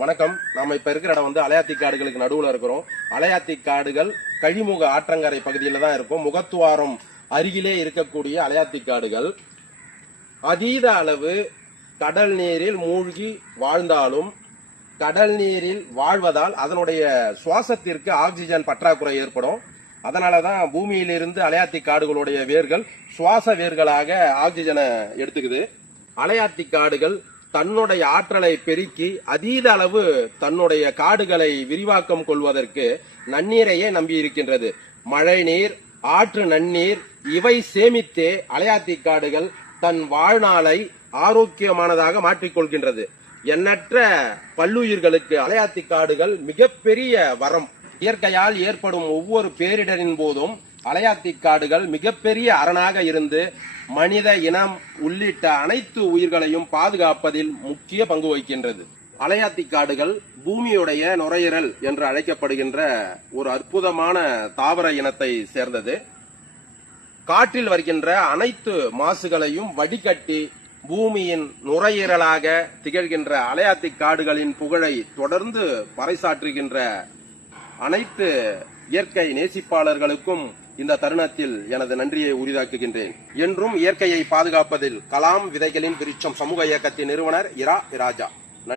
வணக்கம். நாம இப்ப இருக்கிற இடம் அலையாத்தி காடுகளுக்கு நடுவுல இருக்கிறோம். அலையாத்தி காடுகள் கழிமுக ஆற்றங்கரை பகுதியில தான் இருக்கும். முகத்துவாரம் அருகிலே இருக்கக்கூடிய அலையாத்தி காடுகள் அதீத அளவு கடல் நீரில் மூழ்கி வாழ்ந்தாலும் கடல் நீரில் வாழ்வதால் அதனுடைய சுவாசத்திற்கு ஆக்சிஜன் பற்றாக்குறை ஏற்படும். அதனாலதான் பூமியிலிருந்து அலையாத்தி காடுகளுடைய வேர்கள் சுவாச வேர்களாக ஆக்சிஜனை எடுத்துக்குது. அலையாத்தி காடுகள் தன்னுடைய ஆற்றலை பெருக்கி அதீத அளவு தன்னுடைய காடுகளை விரிவாக்கம் கொள்வதற்கு நன்னீரையே நம்பி இருக்கின்றது. மழை நீர், ஆற்று நன்னீர் இவை சேமித்தே அலையாத்தி காடுகள் தன் வாழ்நாளை ஆரோக்கியமானதாக மாற்றிக்கொள்கின்றது. எண்ணற்ற பல்லுயிர்களுக்கு அலையாத்தி காடுகள் மிகப்பெரிய வரம். இயற்கையால் ஏற்படும் ஒவ்வொரு பேரிடரின் போதும் அலையாத்தி காடுகள் மிகப்பெரிய அரணாக இருந்து மனித இனம் உள்ளிட்ட அனைத்து உயிர்களையும் பாதுகாப்பதில் முக்கிய பங்கு வகிக்கின்றது. அலையாத்தி காடுகள் பூமியுடைய நுரையீரல் என்று அழைக்கப்படுகின்ற ஒரு அற்புதமான தாவர இனத்தை சேர்ந்தது. காற்றில் வருகின்ற அனைத்து மாசுகளையும் வடிகட்டி பூமியின் நுரையீரலாக திகழ்கின்ற அலையாத்தி காடுகளின் புகழை தொடர்ந்து பறைசாற்றுகின்ற அனைத்து இயற்கை நேசிப்பாளர்களுக்கும் இந்த தருணத்தில் எனது நன்றியை உரிதாக்குகின்றேன். என்றும் இயற்கையை பாதுகாப்பதில் கலாம் விதைகளின் விருட்சம் சமூக இயக்கத்தின் நிறுவனர் இரா ராஜா.